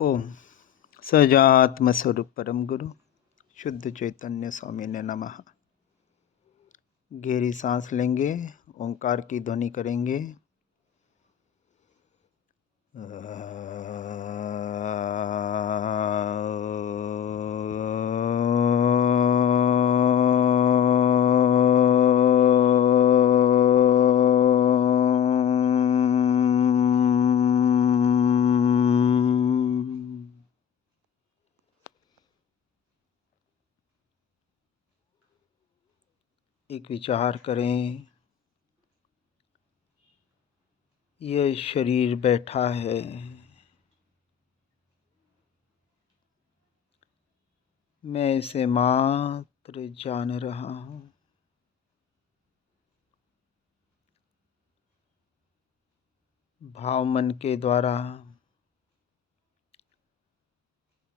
ओम सजात्म स्वरूप परम गुरु शुद्ध चैतन्य स्वामी ने नमः। गहरी सांस लेंगे, ओंकार की ध्वनि करेंगे। एक विचार करें, यह शरीर बैठा है, मैं इसे मात्र जान रहा हूँ। भाव मन के द्वारा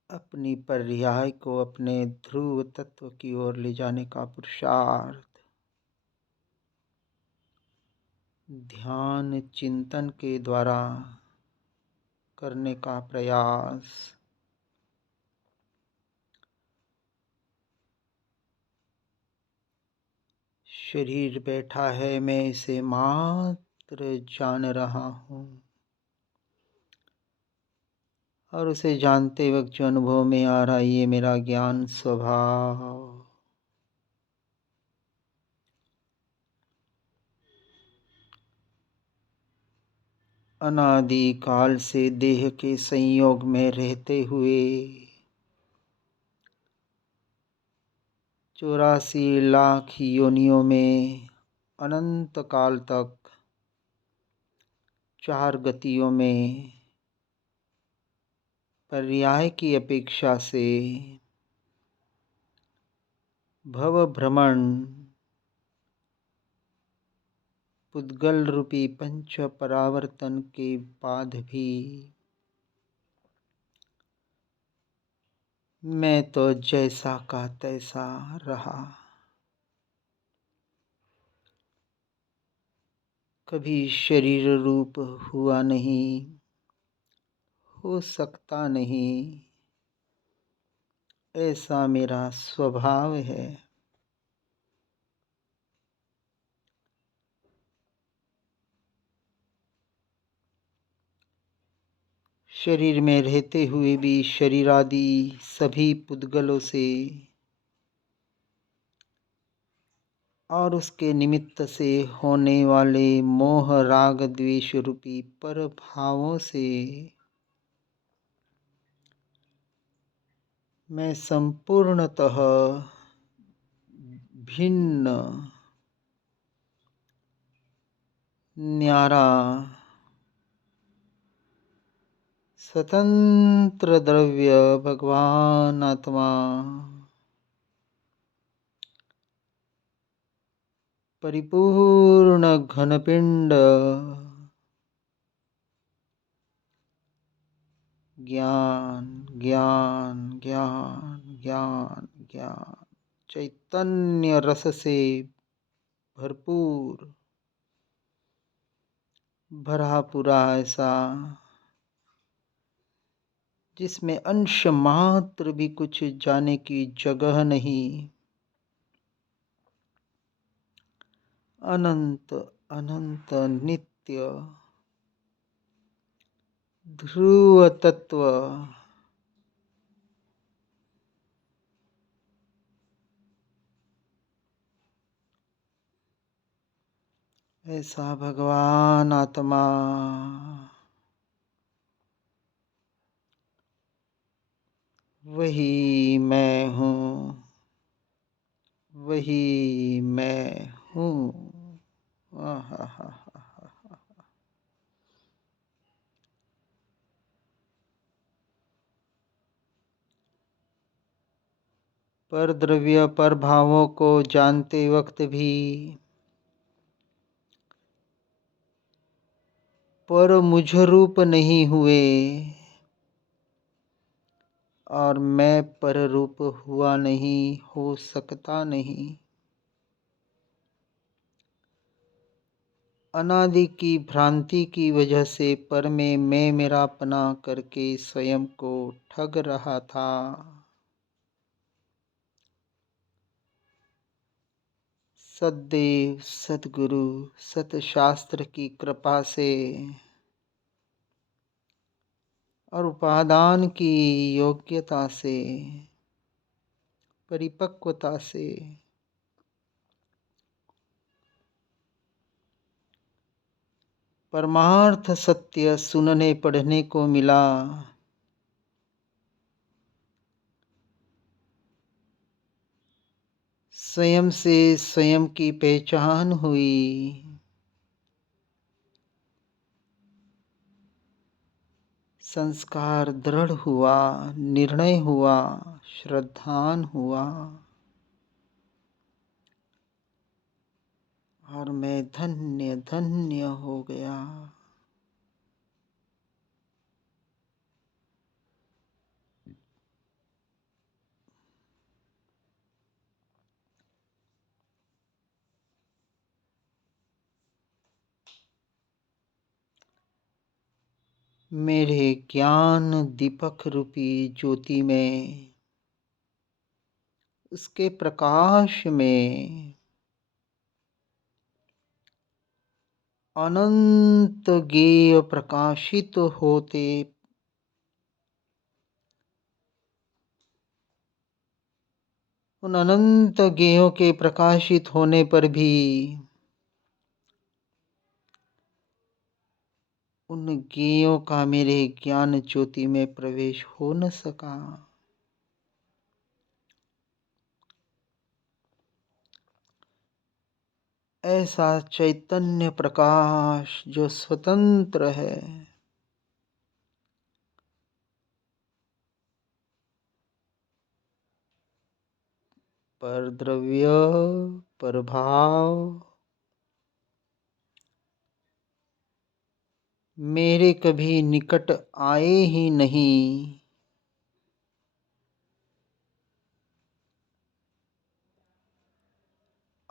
अपनी पर्याय को अपने ध्रुव तत्व की ओर ले जाने का पुरुषार्थ, ध्यान चिंतन के द्वारा करने का प्रयास, शरीर बैठा है, मैं इसे मात्र जान रहा हूँ। और उसे जानते वक्त जो अनुभव में आ रहा है, ये मेरा ज्ञान स्वभाव। अनादि काल से देह के संयोग में रहते हुए 84 लाख योनियों में अनंत काल तक 4 गतियों में पर्याय की अपेक्षा से भव भ्रमण पुद्गल रूपी पंच परावर्तन के बाद भी मैं तो जैसा का तैसा रहा। कभी शरीर रूप हुआ नहीं, हो सकता नहीं, ऐसा मेरा स्वभाव है। शरीर में रहते हुए भी शरीर आदि सभी पुद्गलों से और उसके निमित्त से होने वाले मोह राग द्वेष रूपी पर भावों से मैं संपूर्णतः भिन्न, न्यारा, स्वतंत्र द्रव्य भगवान आत्मा, परिपूर्ण घनपिंड, ज्ञान ज्ञान ज्ञान ज्ञान ज्ञान, चैतन्य रस से भरपूर, भरा पूरा, ऐसा जिसमें अंश मात्र भी कुछ जाने की जगह नहीं। अनंत अनंत नित्य ध्रुव तत्व, ऐसा भगवान आत्मा, वही मैं हूँ, वही मैं हूँ। पर द्रव्य पर भावों को जानते वक्त भी पर मुझ रूप नहीं हुए और मैं पर रूप हुआ नहीं, हो सकता नहीं। अनादि की भ्रांति की वजह से पर में मैं मेरापना करके स्वयं को ठग रहा था। सद्देव, सद्गुरु, सतशास्त्र की कृपा से और उपादान की योग्यता से, परिपक्वता से परमार्थ सत्य सुनने पढ़ने को मिला। स्वयं से स्वयं की पहचान हुई। संस्कार दृढ़ हुआ, निर्णय हुआ, श्रद्धान हुआ और मैं धन्य धन्य हो गया। मेरे ज्ञान दीपक रूपी ज्योति में, उसके प्रकाश में अनंत गेय प्रकाशित होते उन अनंत गेयों के प्रकाशित होने पर भी उन गेयों का मेरे ज्ञान ज्योति में प्रवेश हो न सका। ऐसा चैतन्य प्रकाश जो स्वतंत्र है, पर द्रव्य, पर भाव मेरे कभी निकट आए ही नहीं।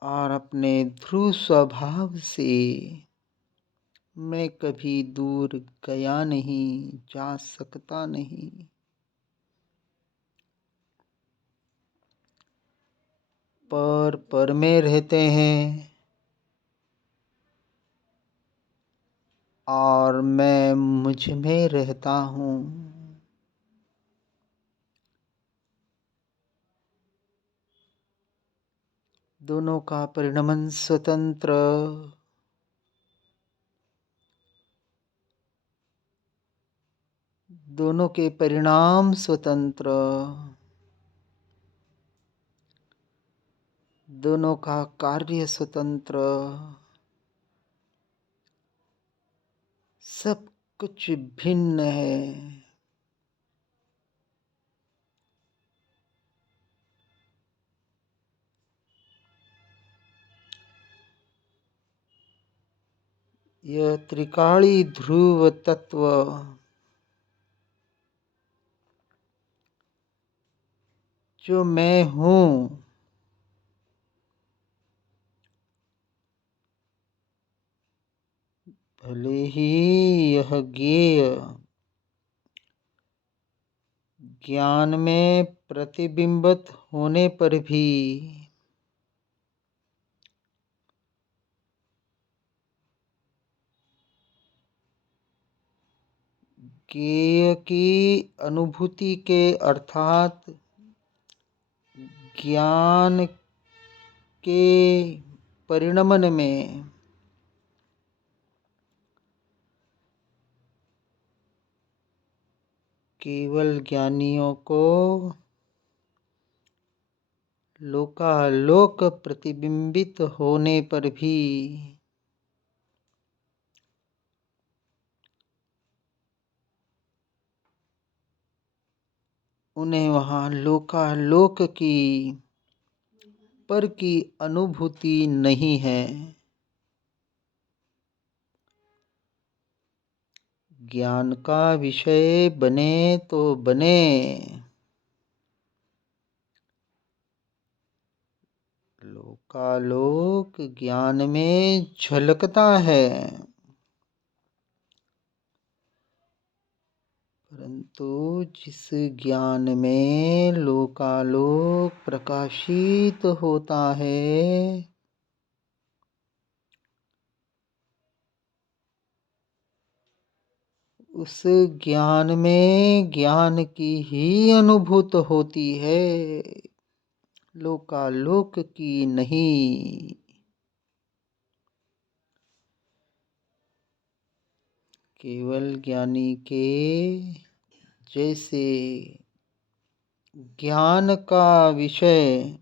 और अपने ध्रुव स्वभाव से मैं कभी दूर गया नहीं, जा सकता नहीं। पर में रहते हैं और मैं मुझ में रहता हूँ। दोनों का परिणमन स्वतंत्र, दोनों के परिणाम स्वतंत्र, दोनों का कार्य स्वतंत्र, सब कुछ भिन्न है। यह त्रिकाली ध्रुव तत्व जो मैं हूँ, भले ही यह ज्ञेय ज्ञान में प्रतिबिंबित होने पर भी ज्ञेय की अनुभूति के अर्थात ज्ञान के परिणमन में केवल ज्ञानियों को लोकालोक प्रतिबिंबित होने पर भी उन्हें वहाँ लोकालोक की पर की अनुभूति नहीं है। ज्ञान का विषय बने तो बने, लोकालोक ज्ञान में झलकता है, परंतु जिस ज्ञान में लोकालोक प्रकाशित होता है, उस ज्ञान में ज्ञान की ही अनुभूति होती है, लोकालोक की नहीं। केवल ज्ञानी के जैसे ज्ञान का विषय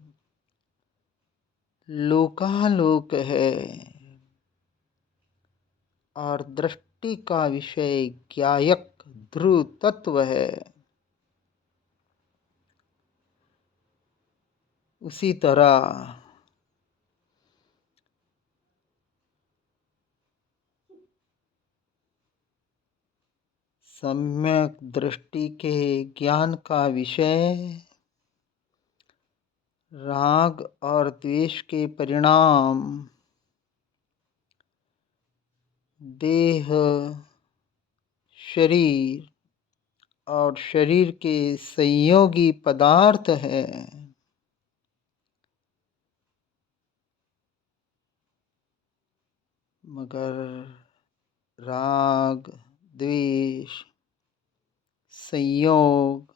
लोकालोक है और दृष्टि का विषय ज्ञायक ध्रुव तत्व है, उसी तरह सम्यक दृष्टि के ज्ञान का विषय राग और द्वेष के परिणाम देह, शरीर और शरीर के संयोगी पदार्थ है। मगर राग, द्वेष, संयोग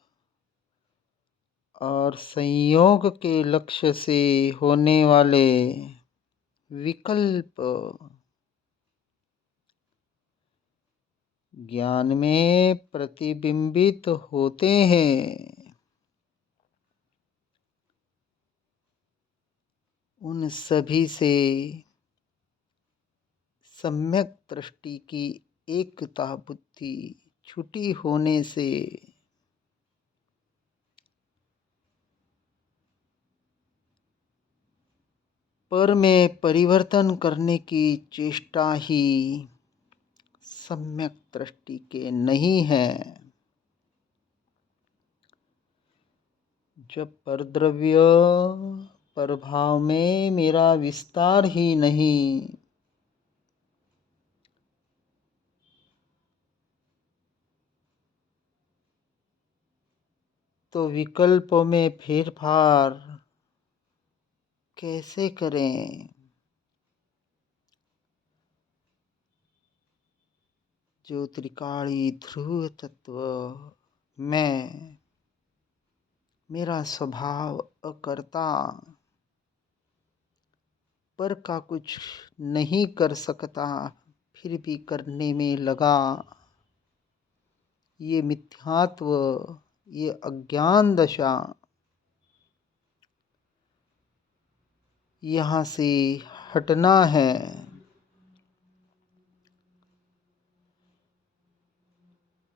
और संयोग के लक्ष्य से होने वाले विकल्प ज्ञान में प्रतिबिंबित होते हैं। उन सभी से सम्यक दृष्टि की एकता बुद्धि छुटी होने से पर में परिवर्तन करने की चेष्टा ही सम्यक दृष्टि के नहीं है। जब परद्रव्य प्रभाव में मेरा विस्तार ही नहीं, तो विकल्पों में फेरफार कैसे करें? जो त्रिकाली ध्रुव तत्व मैं, मेरा स्वभाव अकर्ता, पर का कुछ नहीं कर सकता, फिर भी करने में लगा, ये मिथ्यात्व, ये अज्ञान दशा यहाँ से हटना है।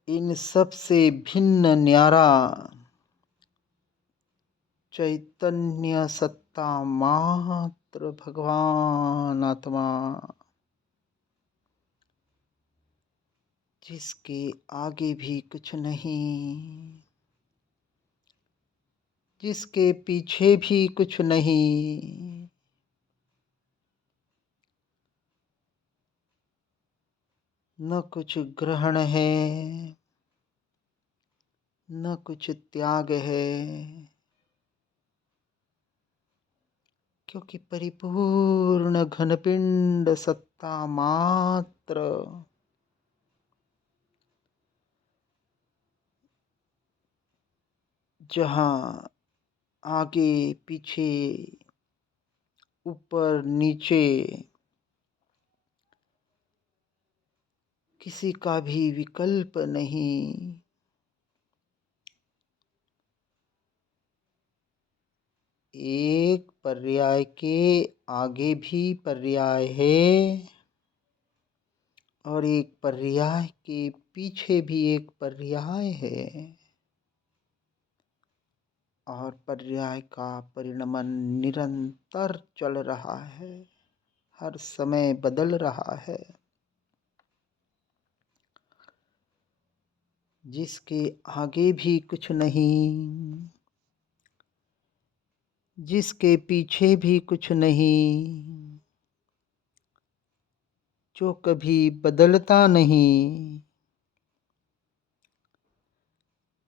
इन सब से भिन्न न्यारा चैतन्य सत्ता मात्र भगवान आत्मा, जिसके आगे भी कुछ नहीं, जिसके पीछे भी कुछ नहीं, न कुछ ग्रहण है, न कुछ त्याग है, क्योंकि परिपूर्ण घनपिंड सत्ता मात्र जहाँ आगे पीछे ऊपर नीचे किसी का भी विकल्प नहीं, एक पर्याय के आगे भी पर्याय है और एक पर्याय के पीछे भी एक पर्याय है, और पर्याय का परिणमन निरंतर चल रहा है, हर समय बदल रहा है। जिसके आगे भी कुछ नहीं, जिसके पीछे भी कुछ नहीं, जो कभी बदलता नहीं,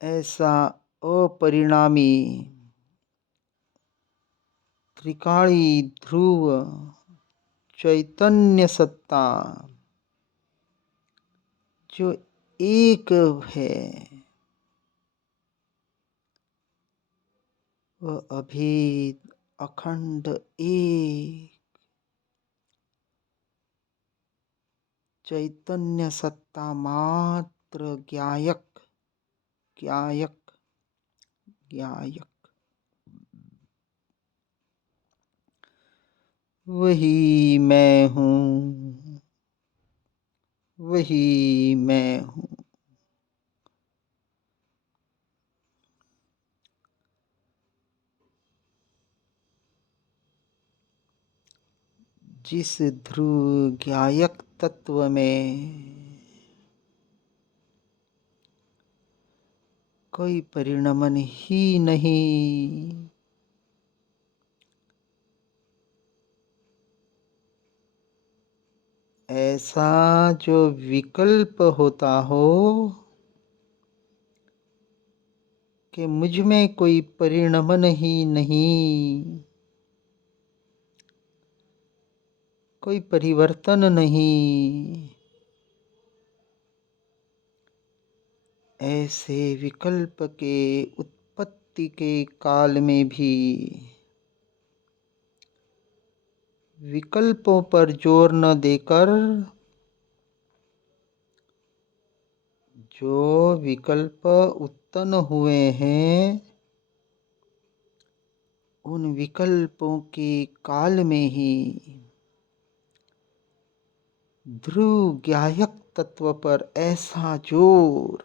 ऐसा अपरिणामी त्रिकाली ध्रुव चैतन्य सत्ता जो एक है, वह अभेद अखंड एक चैतन्य सत्ता मात्र ज्ञायक ज्ञायक ज्ञायक, वही मैं हूँ, वही मैं हूँ। जिस ध्रुव ज्ञायक तत्व में कोई परिणमन ही नहीं, ऐसा जो विकल्प होता हो कि मुझ में कोई परिणमन ही नहीं, कोई परिवर्तन नहीं, ऐसे विकल्प के उत्पत्ति के काल में भी विकल्पों पर जोर न देकर, जो विकल्प उत्पन्न हुए हैं उन विकल्पों के काल में ही ध्रुव ज्ञायक तत्व पर ऐसा जोर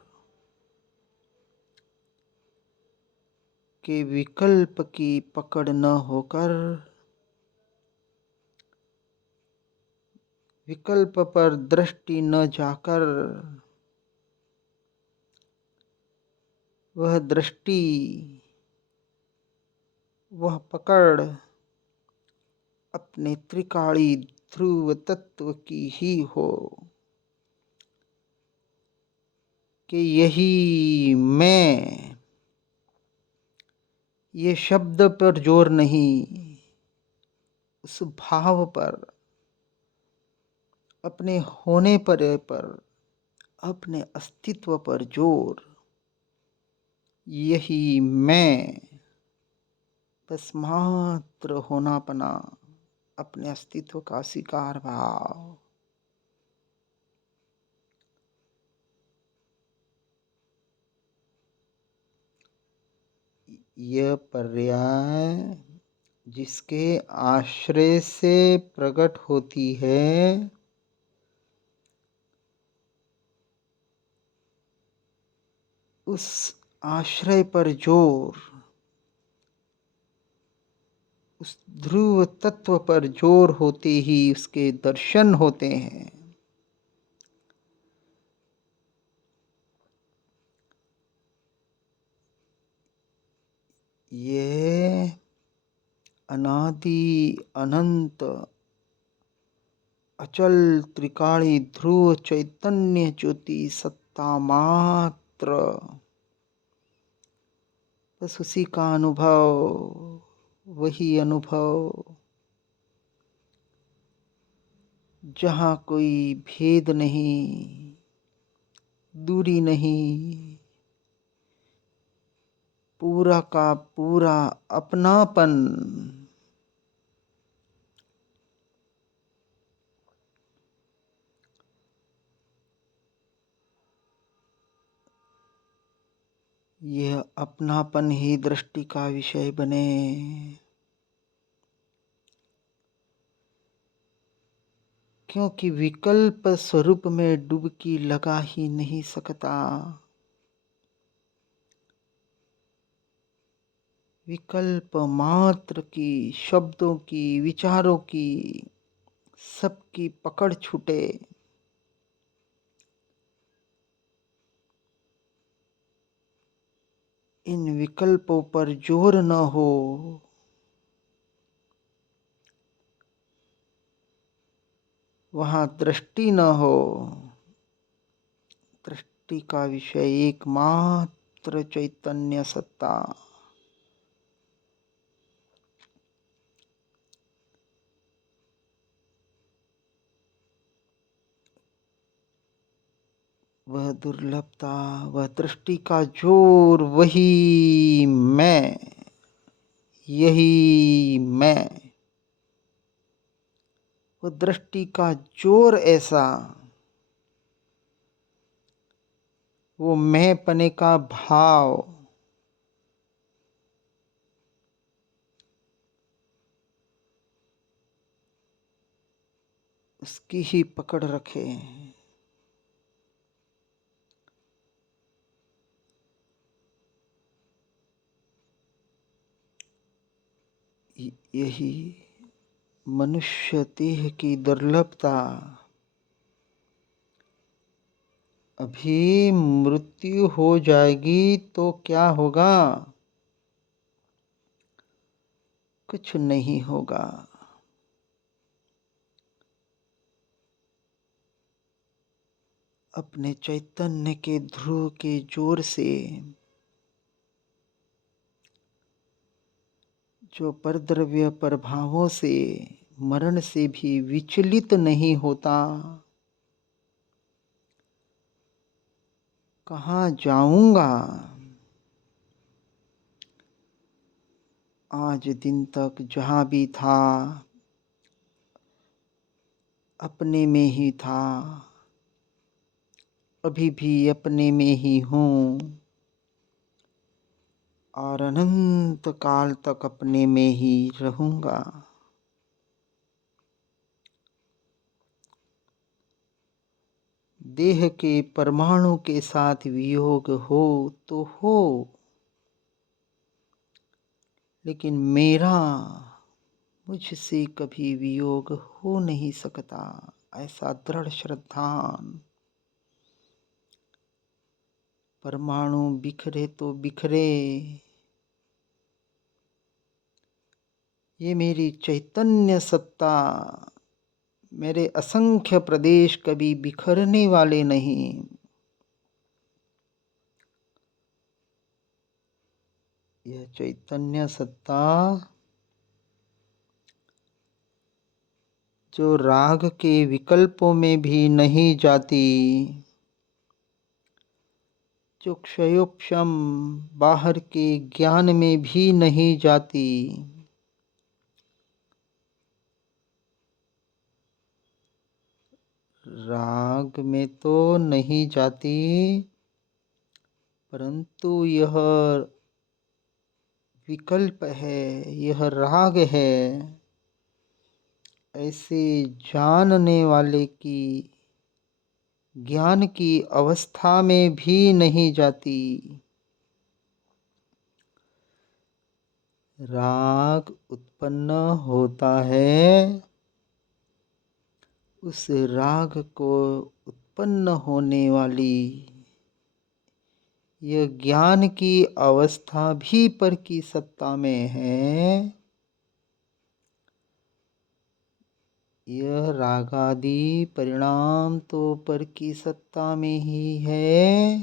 कि विकल्प की पकड़ न होकर, विकल्प पर दृष्टि न जाकर, वह दृष्टि, वह पकड़ अपने त्रिकाली ध्रुव तत्व की ही हो कि यही मैं, ये शब्द पर जोर नहीं, उस भाव पर, अपने होने पर, अपने अस्तित्व पर जोर, यही मैं, बस मात्र होनापना, अपने अस्तित्व का स्वीकार भाव। यह पर्याय जिसके आश्रय से प्रकट होती है, उस आश्रय पर जोर, उस ध्रुव तत्व पर जोर होते ही उसके दर्शन होते हैं। ये अनादि अनंत अचल त्रिकाली ध्रुव चैतन्य ज्योति सत्ता मात्र, बस उसी का अनुभव, वही अनुभव जहाँ कोई भेद नहीं, दूरी नहीं, पूरा का पूरा अपनापन, यह अपनापन ही दृष्टि का विषय बने। क्योंकि विकल्प स्वरूप में डुबकी लगा ही नहीं सकता। विकल्प मात्र की, शब्दों की, विचारों की सबकी पकड़ छूटे, इन विकल्पों पर जोर न हो, वहाँ दृष्टि न हो, दृष्टि का विषय एकमात्र चैतन्य सत्ता। वह दुर्लभता, वह दृष्टि का जोर, वही मैं, यही मैं। वह दृष्टि का जोर ऐसा, वो मैं पने का भाव, उसकी ही पकड़ रखे। यही मनुष्य देह की दुर्लभता। अभी मृत्यु हो जाएगी तो क्या होगा? कुछ नहीं होगा। अपने चैतन्य के ध्रुव के जोर से जो परद्रव्य प्रभावों से मरण से भी विचलित नहीं होता, कहाँ जाऊंगा? आज दिन तक जहाँ भी था अपने में ही था, अभी भी अपने में ही हूँ और अनंत काल तक अपने में ही रहूंगा। देह के परमाणु के साथ वियोग हो तो हो, लेकिन मेरा मुझसे कभी वियोग हो नहीं सकता, ऐसा दृढ़ श्रद्धान। परमाणु बिखरे तो बिखरे, ये मेरी चैतन्य सत्ता, मेरे असंख्य प्रदेश कभी बिखरने वाले नहीं। यह चैतन्य सत्ता जो राग के विकल्पों में भी नहीं जाती, जो क्षयोक्षम बाहर के ज्ञान में भी नहीं जाती, राग में तो नहीं जाती, परंतु यह विकल्प है, यह राग है, ऐसे जानने वाले की ज्ञान की अवस्था में भी नहीं जाती। राग उत्पन्न होता है, उस राग को उत्पन्न होने वाली यह ज्ञान की अवस्था भी पर की सत्ता में है। यह रागादि परिणाम तो पर की सत्ता में ही है,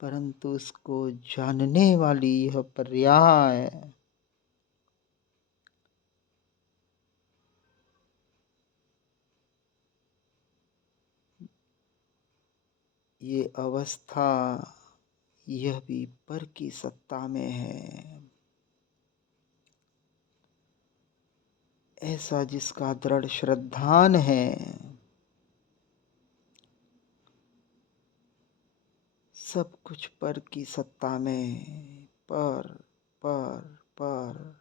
परंतु उसको जानने वाली यह पर्याय, ये अवस्था, यह भी पर की सत्ता में है। ऐसा जिसका दृढ़ श्रद्धान है, सब कुछ पर की सत्ता में, पर पर पर।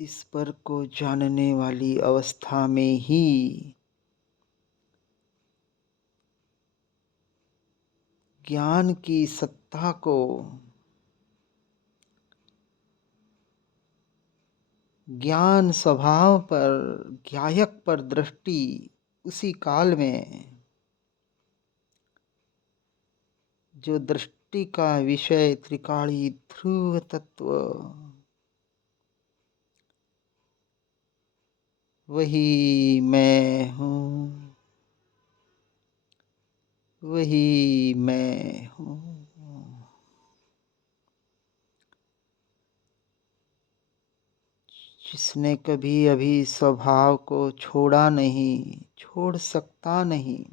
इस पर को जानने वाली अवस्था में ही ज्ञान की सत्ता को, ज्ञान स्वभाव पर, ज्ञायक पर दृष्टि उसी काल में जो दृष्टि दृष्टि का विषय त्रिकाली ध्रुव तत्व, वही मैं हूँ, वही मैं हूँ। जिसने कभी अभी स्वभाव को छोड़ा नहीं, छोड़ सकता नहीं,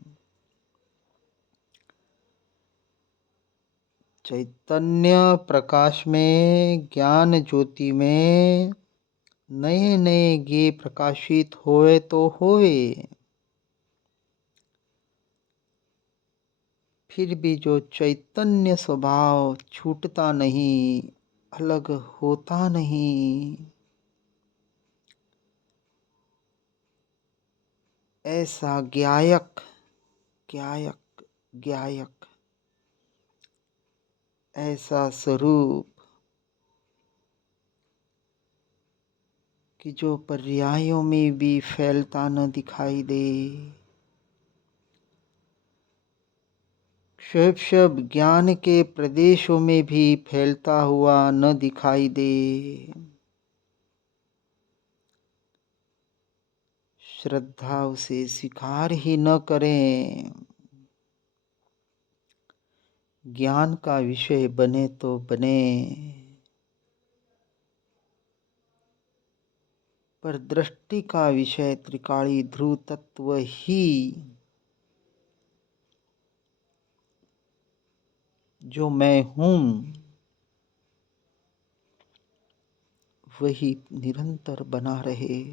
चैतन्य प्रकाश में, ज्ञान ज्योति में नए नए गे प्रकाशित होए तो होए, फिर भी जो चैतन्य स्वभाव छूटता नहीं, अलग होता नहीं, ऐसा ज्ञायक ज्ञायक ज्ञायक, ऐसा स्वरूप कि जो पर्यायों में भी फैलता न दिखाई दे, शब शब ज्ञान के प्रदेशों में भी फैलता हुआ न दिखाई दे, श्रद्धा उसे स्वीकार ही न करें, ज्ञान का विषय बने तो बने, पर दृष्टि का विषय त्रिकाली ध्रुव तत्व ही जो मैं हूँ, वही निरंतर बना रहे।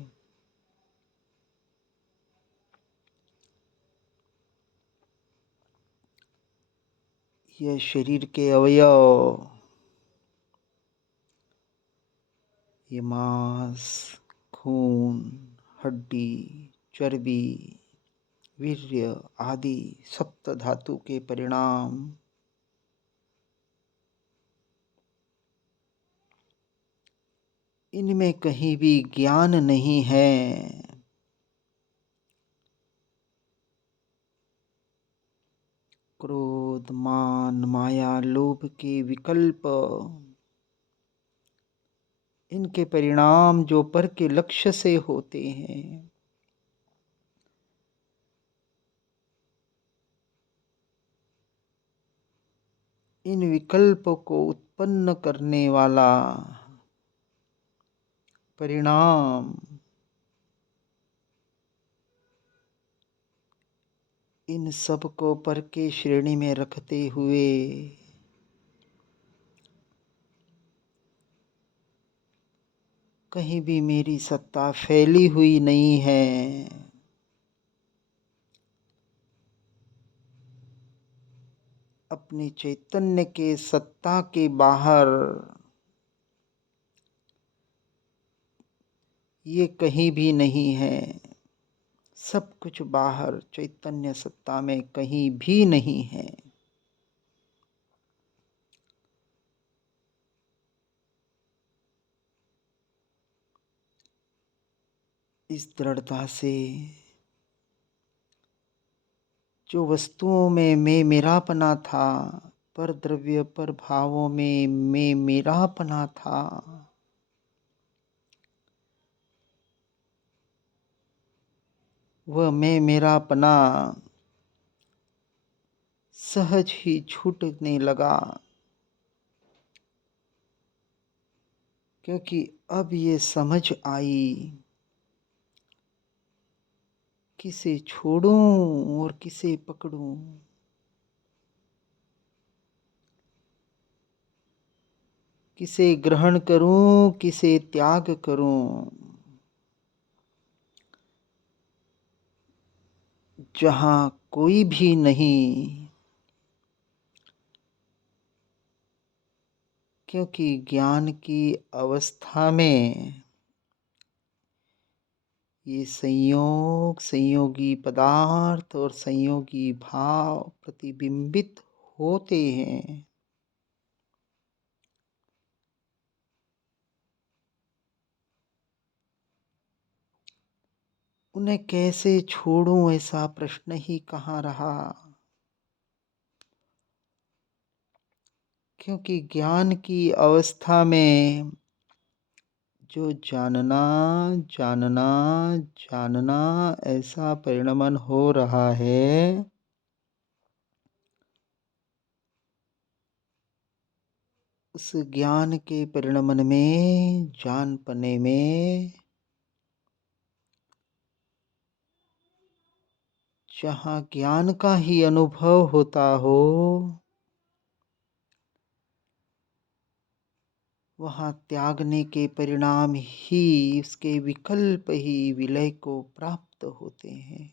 यह शरीर के अवयव, ये मांस, खून, हड्डी, चर्बी, वीर्य आदि सप्त धातु के परिणाम, इनमें कहीं भी ज्ञान नहीं है। क्रोध, मान, माया, लोभ के विकल्प, इनके परिणाम जो पर के लक्ष्य से होते हैं, इन विकल्पों को उत्पन्न करने वाला परिणाम, इन सब को पर के श्रेणी में रखते हुए कहीं भी मेरी सत्ता फैली हुई नहीं है। अपने चैतन्य के सत्ता के बाहर ये कहीं भी नहीं है। सब कुछ बाहर चैतन्य सत्ता में कहीं भी नहीं है। इस दृढ़ता से जो वस्तुओं में मैं मेरापना था, पर द्रव्य पर भावों में मैं मेरापना था, वह मैं मेरापना सहज ही छूटने लगा, क्योंकि अब ये समझ आई किसे छोड़ूं और किसे पकड़ूं। किसे ग्रहण करूं, किसे त्याग करूं। जहां कोई भी नहीं, क्योंकि ज्ञान की अवस्था में ये संयोग, संयोगी पदार्थ और संयोगी भाव प्रतिबिंबित होते हैं। उन्हें कैसे छोड़ूं, ऐसा प्रश्न ही कहाँ रहा। क्योंकि ज्ञान की अवस्था में जो जानना, जानना, जानना ऐसा परिणमन हो रहा है, उस ज्ञान के परिणमन में, जानपने में, जहाँ ज्ञान का ही अनुभव होता हो, वहाँ त्यागने के परिणाम ही, उसके विकल्प ही विलय को प्राप्त होते हैं।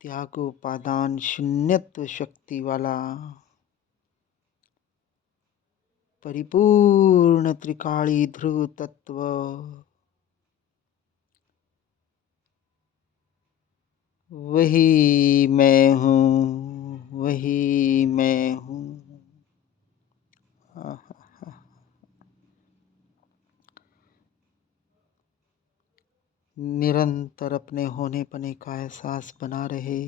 त्यागोपादान शून्यत्व शक्ति वाला परिपूर्ण त्रिकाली ध्रुव तत्व, वही मैं हूँ, वही मैं हूँ। आहा, निरंतर अपने होने पने का एहसास बना रहे,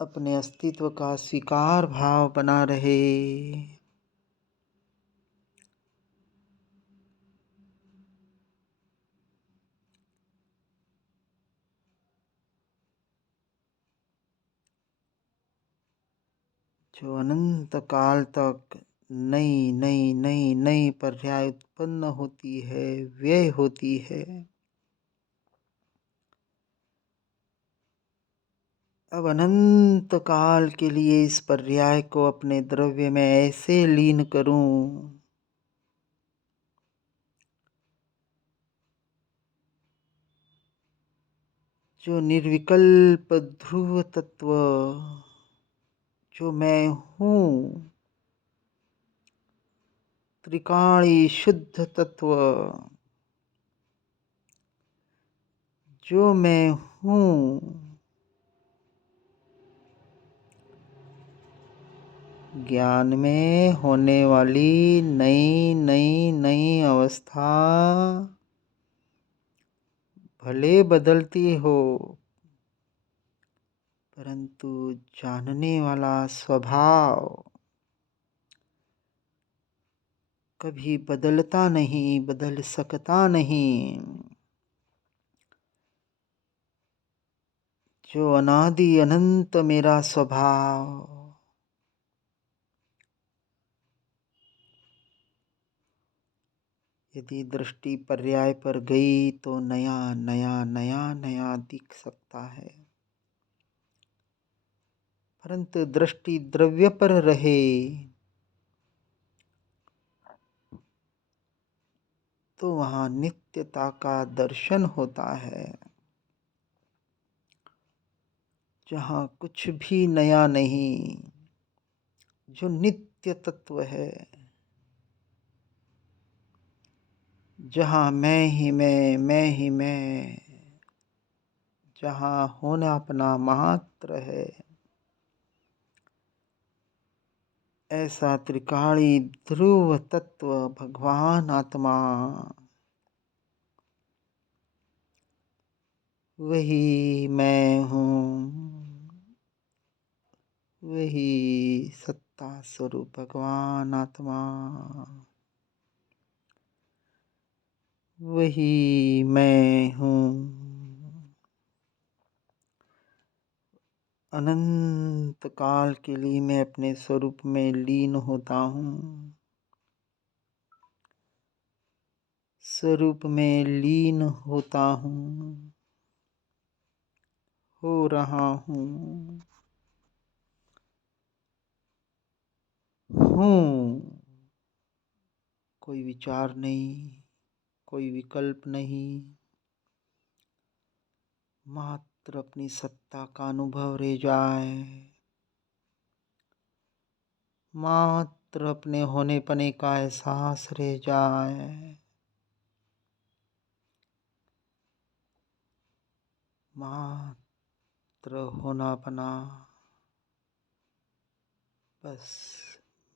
अपने अस्तित्व का स्वीकार भाव बना रहे, जो अनंत काल तक नई नई नई नई पर्याय उत्पन्न होती है, व्यय होती है। अब अनंत काल के लिए इस पर्याय को अपने द्रव्य में ऐसे लीन करूं, जो निर्विकल्प ध्रुव तत्व, जो मैं हूँ, त्रिकाणी शुद्ध तत्व, जो मैं हूँ, ज्ञान में होने वाली नई नई नई अवस्था भले बदलती हो, परंतु जानने वाला स्वभाव कभी बदलता नहीं, बदल सकता नहीं। जो अनादि अनंत मेरा स्वभाव, यदि दृष्टि पर्याय पर गई तो नया नया नया नया दिख सकता है, परंतु दृष्टि द्रव्य पर रहे तो वहाँ नित्यता का दर्शन होता है, जहाँ कुछ भी नया नहीं, जो नित्य तत्व है, जहाँ मैं ही मैं ही मैं, जहाँ होना अपना मात्र है, ऐसा त्रिकाणी ध्रुव तत्व भगवान आत्मा, वही मैं हूँ, वही सत्ता स्वरूप भगवान आत्मा, वही मैं हूँ। अनंत काल के लिए मैं अपने स्वरूप में लीन होता हूँ, स्वरूप में लीन होता हूँ, हो रहा हूँ, हूँ। कोई विचार नहीं, कोई विकल्प नहीं, मात्र अपनी सत्ता का अनुभव रह जाए, मात्र अपने होने पने का एहसास रह जाए, मात्र होना पना, बस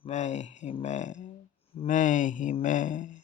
मैं ही मैं ही मैं।